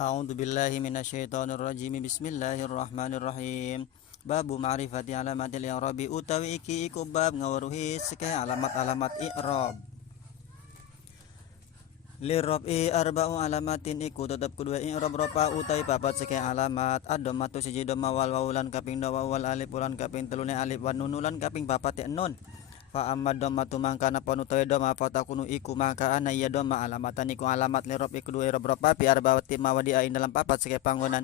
A'udzu billahi minasyaitonir rajim. Bismillahirrahmanirrahim. Babu ma'rifati alamatil i'rabi utawi iki iku bab ngaweruhi sekeh alamat-alamat i'rab. Lirrabi arba'u alamatin iku tetep kedua i'rab ropa utawi papat sekeh alamat. Ad-dhammatu siji dhamma wal wawulan kaping dawa wal alif ulan kaping telune alif wan nunulan kaping papat nun. Fa amma dhammatu mangkana panutawi dhamma fatakunu iku maka ana ya dhamma alamatan iku alamat lirab iku dua i'rab ropa bi arba'ati mawadi ain dalam papat sekeh panggonan.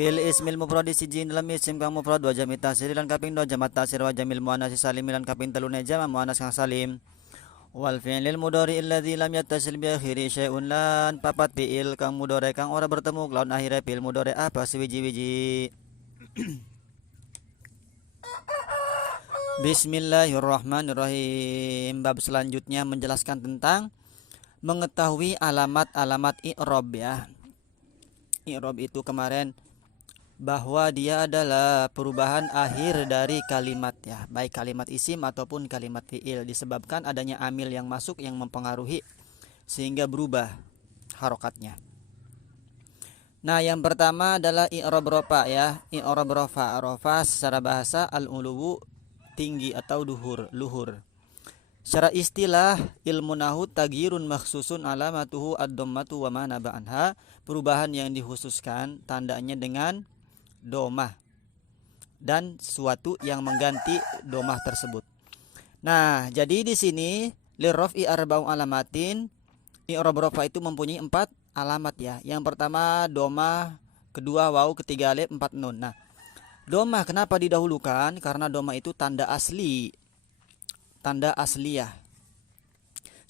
Fil ismil mufrad siji dalam isim kang mufrad wa jami' tasir lan kaping 2 jamak tasir wa jamil muannas salim lan kaping 3 jamak muannas kang salim. Wal fi'lil mudhari alladzi lam yattasil bi akhiri syai'un lan papat fi'il kang mudhari kang ora bertemu lawan akhire fi'il mudhari apa sewiji-wiji. Bismillahirrahmanirrahim. Bab selanjutnya menjelaskan tentang mengetahui alamat-alamat i'rab ya. I'rab itu kemarin bahwa dia adalah perubahan akhir dari kalimat ya, baik kalimat isim ataupun kalimat fi'il disebabkan adanya amil yang masuk yang mempengaruhi sehingga berubah harokatnya. Nah, yang pertama adalah i'rab rofa ya. I'rab rofa. Rofa secara bahasa al-uluwu, tinggi atau luhur. Secara istilah ilmu nahwu taghyirun makhsusun alamatuhu ad-dhammatu wa ma naba anha, perubahan yang dikhususkan tandanya dengan domah dan sesuatu yang mengganti domah tersebut. Nah, jadi di sini lirraf'i arba'u alamatin, i'rab rafa itu mempunyai 4 alamat ya. Yang pertama domah, kedua waw, ketiga alif, 4 nun. Nah, domah kenapa didahulukan? Karena domah itu tanda asli, tanda asliyah.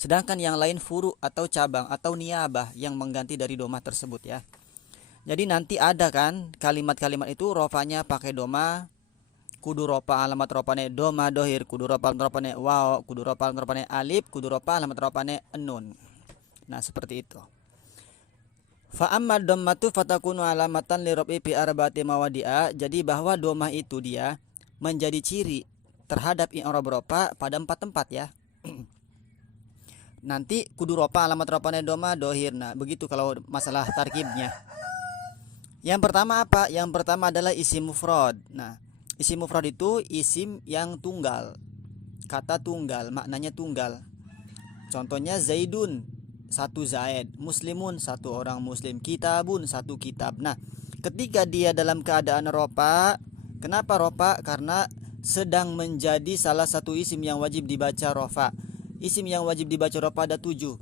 Sedangkan yang lain furu atau cabang atau niyabah yang mengganti dari domah tersebut ya. Jadi nanti ada kan kalimat-kalimat itu rofanya pakai doma, kudu ropa alamat ropane doma dohir, kudu ropa alamat ropane waw, kudu ropa alamat ropane alif, kudu ropa alamat ropane nun. Nah, seperti itu. Fa amma dhammatu fatakunu alamatan li rabi fi arba'ati mawadi'a. Jadi bahwa domah itu dia menjadi ciri terhadap i'rab ropa pada 4 tempat ya. Nanti kudu ropa alamat ropane doma dohir. Nah, begitu kalau masalah tarkibnya. Yang pertama apa? Yang pertama adalah isim mufrad. Nah, isim mufrad itu isim yang tunggal. Kata tunggal, maknanya tunggal. Contohnya Zaidun, satu Zaid, Muslimun, satu orang muslim, kitabun, satu kitab. Nah, ketika dia dalam keadaan ropa, kenapa ropa? Karena sedang menjadi salah satu isim yang wajib dibaca rofa. Isim yang wajib dibaca rofa ada 7.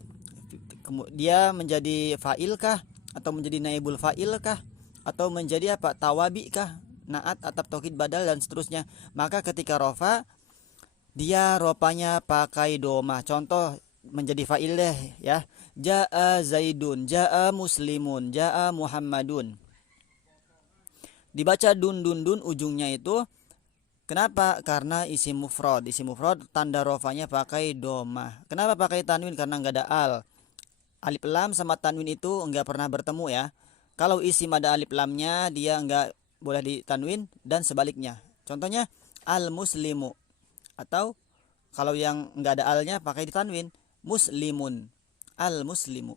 Dia menjadi fa'il kah? Atau menjadi naibul fa'il kah? Atau menjadi apa? Tawabi kah? Naat, atap, taukid, badal dan seterusnya. Maka ketika rofa, dia ropanya pakai domah. Contoh menjadi fa'il deh ya. Ja'a Zaidun, ja'a Muslimun, ja'a Muhammadun. Dibaca dun ujungnya itu. Kenapa? Karena isim mufrad. Isim mufrad tanda rofanya pakai domah. Kenapa pakai tanwin? Karena enggak ada al. Alif lam sama tanwin itu enggak pernah bertemu ya. Kalau isim ada alif lamnya dia enggak boleh ditanwin dan sebaliknya. Contohnya al-muslimu, atau kalau yang enggak ada alnya pakai ditanwin muslimun, al-muslimu.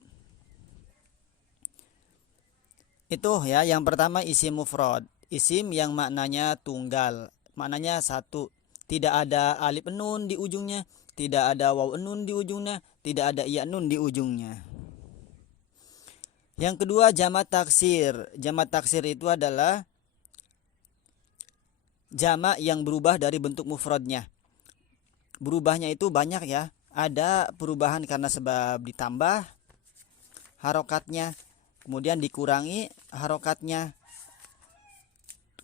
Itu ya, yang pertama isim mufrad, isim yang maknanya tunggal, maknanya satu, tidak ada alif nun di ujungnya, tidak ada waw nun di ujungnya, tidak ada ya nun di ujungnya. Yang kedua jamak taksir. Jamak taksir itu adalah jamak yang berubah dari bentuk mufradnya. Berubahnya itu banyak ya. Ada perubahan karena sebab ditambah harokatnya, kemudian dikurangi harokatnya,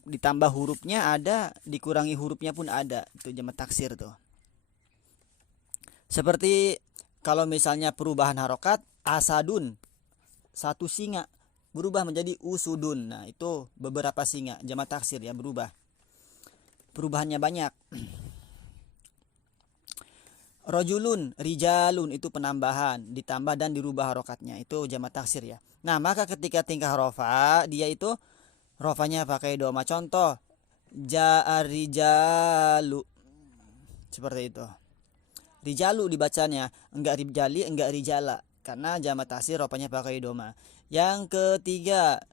ditambah hurufnya ada, dikurangi hurufnya pun ada. Itu jamak taksir tuh. Seperti kalau misalnya perubahan harokat, asadun, satu singa, berubah menjadi usudun. Nah, itu beberapa singa, jamak taksir ya, berubah. Perubahannya banyak. Rojulun, rijalun, itu penambahan, ditambah dan dirubah harokatnya. Itu jamak taksir ya. Nah, maka ketika tingkah rofa, dia itu rofanya pakai doma. Contoh, ja'a rijalu. Seperti itu. Rijalu dibacanya, enggak rijali, enggak rijala. Karena jamak taksir rofanya pakai doma. Yang ketiga,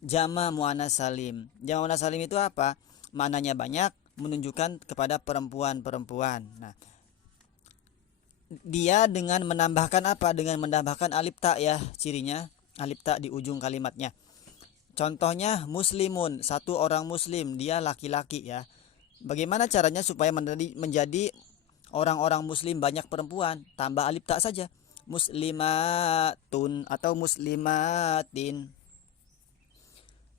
jama muannas salim. Jama muannas salim itu apa? Maknanya banyak, menunjukkan kepada perempuan-perempuan. Nah, dia dengan menambahkan apa? Dengan menambahkan alif ta ya, cirinya alif ta di ujung kalimatnya. Contohnya muslimun, satu orang muslim, dia laki-laki ya. Bagaimana caranya supaya menjadi orang-orang muslim banyak perempuan? Tambah alif ta saja. Muslimatun atau muslimatin.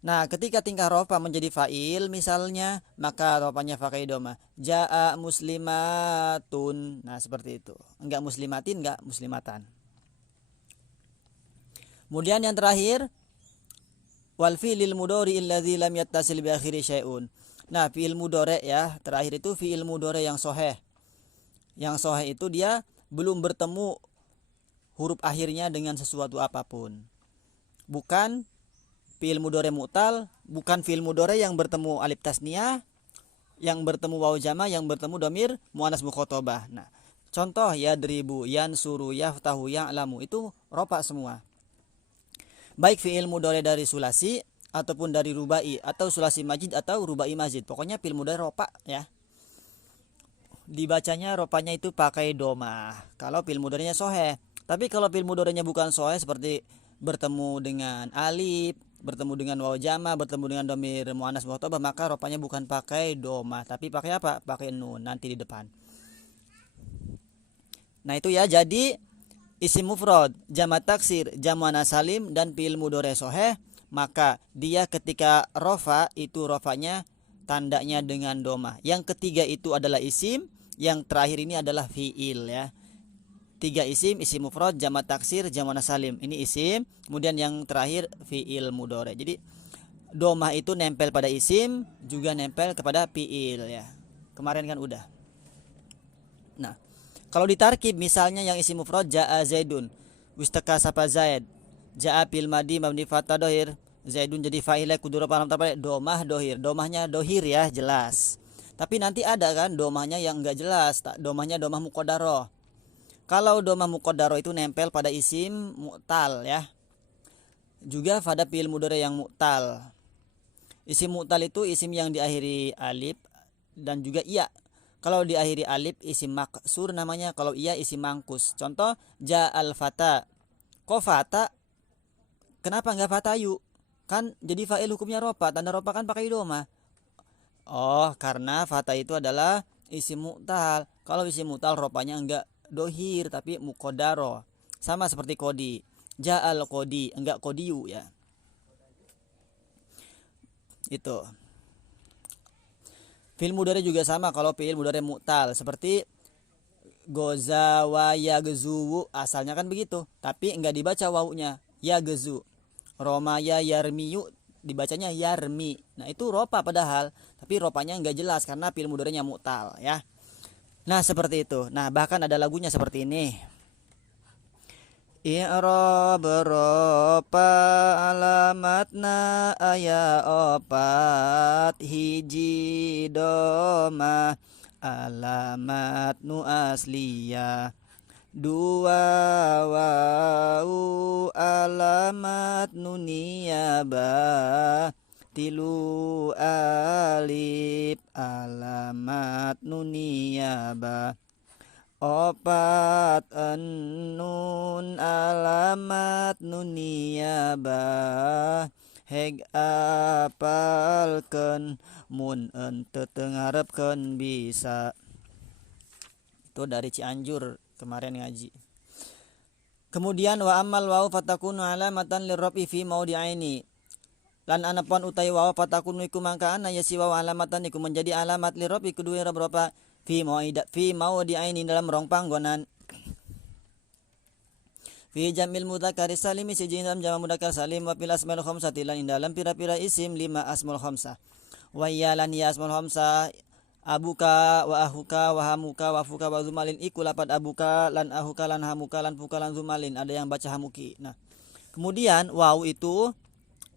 Nah, ketika tingkah rofa menjadi fa'il misalnya, maka rofanya pakai doma. Ja'a muslimatun. Nah, seperti itu. Enggak muslimatin, enggak muslimatan. Kemudian yang terakhir, wal fi'lil mudhari alladzi lam yattasil bi akhiri syai'un. Nah, fi'il mudhari ya, terakhir itu fi'il mudhari yang sahih. Yang sahih itu dia belum bertemu huruf akhirnya dengan sesuatu apapun. Bukan fi'il mudhari mu'tal, bukan fi'il mudhari yang bertemu alif tasniyah, yang bertemu waw jama, yang bertemu dhamir muannas mukhatabah. Nah, contoh yadribu, yansuru, yaftahu, ya'lamu itu rofa semua. Baik fi'il mudhari dari sulasi ataupun dari rubai atau sulasi majid atau rubai mazid. Pokoknya fi'il mudhari rofa ya. Dibacanya ropanya itu pakai doma kalau fi'il mudharinya sahih. Tapi kalau fi'il mudharinya bukan sahih seperti bertemu dengan alif, bertemu dengan waw jama, bertemu dengan dhamir muannas mukhatabah, maka ropanya bukan pakai doma tapi pakai apa? Pakai nun nanti di depan. Nah, itu ya, jadi isim mufrad, jamak taksir, jamak muannas salim dan fi'il mudhari sahih, maka dia ketika rofa itu rofanya tandanya dengan doma. Yang ketiga itu adalah isim, yang terakhir ini adalah fi'il ya. 3 isim mufrad, jamak taksir, jamak muannas salim. Ini isim, kemudian yang terakhir fi'il mudhari. Jadi doma itu nempel pada isim, juga nempel kepada fi'il ya. Kemarin kan udah. Nah, kalau ditarkib misalnya yang isim mufrad ja'a zaidun, wistaka sapa zaid, ja'a fil madi mabni fatha dohir, zaidun jadi fa'il kudu rofa domah dohir. Domahnya dohir ya, jelas. Tapi nanti ada kan domahnya yang enggak jelas, domahnya domah muqaddarah. Kalau domah muqaddarah itu nempel pada isim mu'tal ya. Juga pada fi'il mudhari yang mu'tal. Isim mu'tal itu isim yang diakhiri alif dan juga iya. Kalau diakhiri alif isim maksur namanya, kalau iya isim mangkus. Contoh ja'al fata. Kok fata? Kenapa enggak fatayu? Kan jadi fa'il hukumnya rofa, tanda rofa kan pakai doma. Oh, karena fata itu adalah isim mu'tal. Kalau isim mu'tal rofanya enggak dohir tapi muqaddaro. Sama seperti kodi. Ja'al kodi, enggak kodiyu ya. Itu. Fi'il mudhari juga sama kalau fi'il mudhari mu'tal, seperti goza wa yagzu, asalnya kan begitu, tapi enggak dibaca wawunya, yagzu. Roma ya yarmiyu, dibacanya yarmi. Nah, itu ropa padahal, tapi ropanya enggak jelas karena fi'il mudharinya mu'tal ya. Nah, seperti itu. Nah, bahkan ada lagunya seperti ini. I'rab ropa alamatna aya opat hiji doma alamat nu asliya dua wau alamat nu niyaba tilu alif alamat nu niyaba opat nun alamat nuniyabah heg apalkeun mun ente tengarepkeun bisa. Itu dari Cianjur kemarin ngaji. Kemudian wa amal waw fatakunu alamatan lirrafi fi maudi'aini. Lan anapun utai waw fatakunu iku mangka ana ya si waw alamatan iku menjadi alamat lirrafi kedua ropa fi maudi'aini dalam rong panggonan. Fi jamil mudzakkar salim siji dalam jamak mudzakkar salim wa fil asmaul khamsati lan dalam pira-pira isim 5 asmaul khamsah. Wa yalan ya asmaul khamsah abuka wa ahuka wa hamuka wa fuka wa zumalin iku lapat abuka lan ahuka lan hamuka lan fuka lan zumalin, ada yang baca hamuki. Nah, kemudian waw itu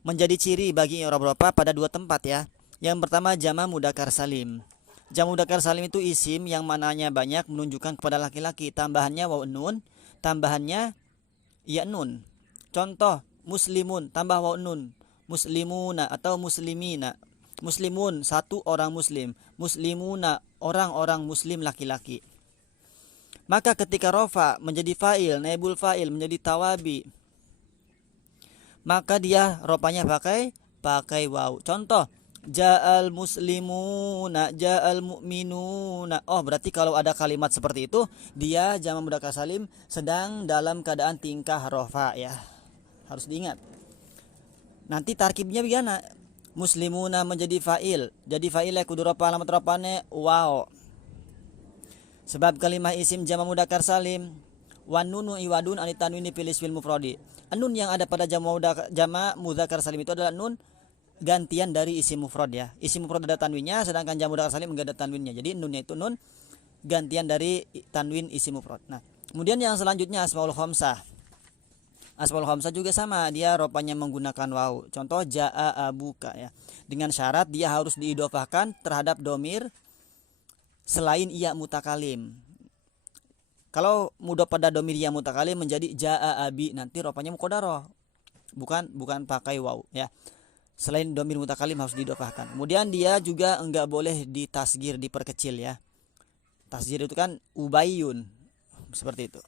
menjadi ciri bagi i'rab ropa pada dua tempat ya. Yang pertama jamak mudzakkar salim. Jamak mudzakkar salim itu isim yang mananya banyak menunjukkan kepada laki-laki, tambahannya waw nun, tambahannya ya nun. Contoh muslimun tambah waw nun, muslimuna atau muslimina. Muslimun satu orang muslim, muslimuna orang-orang muslim laki-laki. Maka ketika rofa menjadi fa'il, naibul fa'il menjadi tawabi, maka dia rofanya pakai waw. Contoh, ja'al muslimuna, ja'al mu'minuna. Oh, berarti kalau ada kalimat seperti itu, dia jamak mudzakkar salim sedang dalam keadaan tingkah rofa ya. Harus diingat. Nanti tarkibnya bagaimana? Muslimuna menjadi fa'il. Jadi fa'ilnya kudu rofa, alamat rofane waw. Sebab kalimah isim jamak mudzakkar salim wan nunu iwadun anit tanwini fil ismil mufradi. Nun yang ada pada jamak mudzakkar salim itu adalah nun gantian dari isim mufrad ya. Isim mufrad ada tanwinnya, sedangkan jamak mudzakkar salim enggak ada tanwinnya. Jadi nunnya itu nun gantian dari tanwin isim mufrad. Nah, kemudian yang selanjutnya asmaul khamsah. Asmaul khamsah juga sama, dia rupanya menggunakan waw. Contoh jaa abuka ya. Dengan syarat dia harus diidhofahkan terhadap domir selain iya mutakalim. Kalau mudhof pada domir iya mutakalim menjadi jaa abi, nanti rupanya muqaddarah. Bukan pakai waw ya. Selain domir mutakalim harus diidhofahkan. Kemudian dia juga enggak boleh ditasgir, diperkecil ya. Tasgir itu kan ubayyun seperti itu.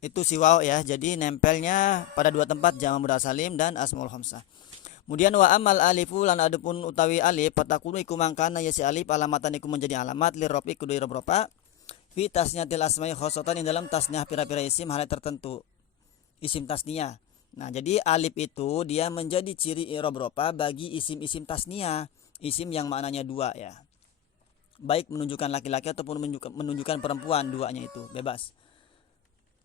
Itu si waw ya. Jadi nempelnya pada dua tempat, jamak mudzakkar salim dan asmaul khamsah. Kemudian wa amal alifu lan adapun utawi alif fatakunu iku mangkana ya si alif alamatan iku menjadi alamat lirofi kudu rofa fi tasniyatil asma'i khosotan ing dalam tasniyah pira-pira isim hal tertentu. Isim tasniyah. Nah, jadi alif itu dia menjadi ciri i'rab rofa bagi isim-isim tasniyah, isim yang maknanya dua ya. Baik menunjukkan laki-laki ataupun menunjukkan perempuan, duanya itu bebas.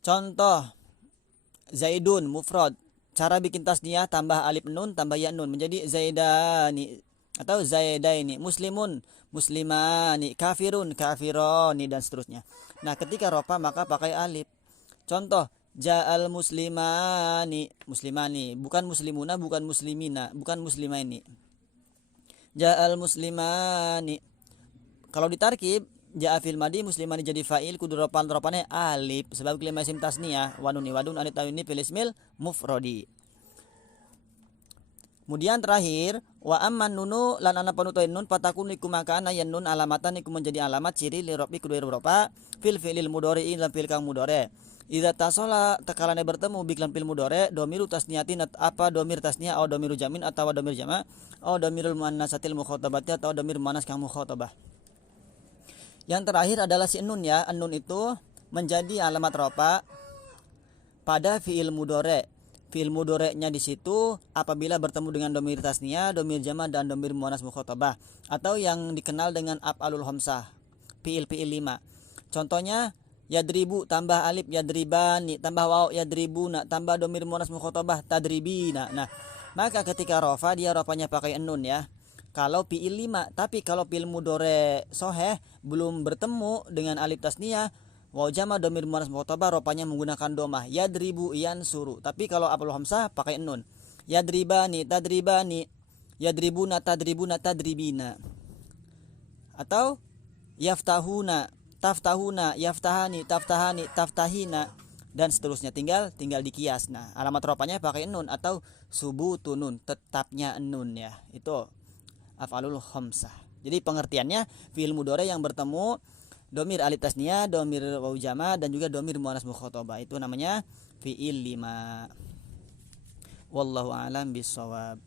Contoh Zaidun mufrad, cara bikin tasniyah tambah alif nun tambah ya nun menjadi Zaidani atau Zaidaini. Muslimun muslimani, kafirun kafironi dan seterusnya. Nah, ketika rofa maka pakai alif. Contoh ja'al muslimani, muslimani, bukan muslimuna, bukan muslimina, bukan muslimaini. Ja'al muslimani. Kalau ditarkib ja'a fil madi muslimani jadi fa'il kudu ropannya alif sebab kalimah isim tasniyah wanuni wadun anit tawini fil ismil mufradi. Kemudian terakhir wa amman nunu lan ana panutoin nun patakun iku makana yan nun alamatan iku menjadi alamat ciri li rofi kudu rofa fil fi'il mudhari'in lan fil kang mudhari'. Idza tasola takalane bertemu biklan fil mudhari' domiru tasniyatin apa domir tasniyah atau domiru jamin atau domir jama' atau domirul muannatsatil mukhatabati atau domir muannas kang mukhatabah. Yang terakhir adalah si nun ya. Nun itu menjadi alamat rofa pada fi'il mudhari'. Fi'il mudhari'nya di situ apabila bertemu dengan domir tasniyah, domir jama' dan domir muannas mukhatabah atau yang dikenal dengan af'alul khamsah, fi'il 5. Contohnya yadribu tambah alif yadribani tambah waw yadribuna tambah domir muannas mukhatabah tadribina. Nah, maka ketika rofa dia rofanya pakai nun ya. Kalau fi'il 5, tapi kalau fi'il mudhari' sahih belum bertemu dengan alif tasniyah, waw jama' domir muannas mukhatabah rofanya menggunakan domah yadribu yansuru. Tapi kalau af'alul khamsah pakai nun. Yadribani tadribani, yadribuna tadribuna tadribina. Atau yaftahuna taftahuna, yaftahani taftahani taftahina dan seterusnya, tinggal dikias. Nah, alamat rofanya pakai nun atau subutun nun, tetapnya nun ya. Itu af'alul khamsah. Jadi pengertiannya fi'il mudhari' yang bertemu domir alif tasniyah, domir waw jama' dan juga domir muannas mukhatabah itu namanya fi'il 5. Wallahu a'lam bishawab.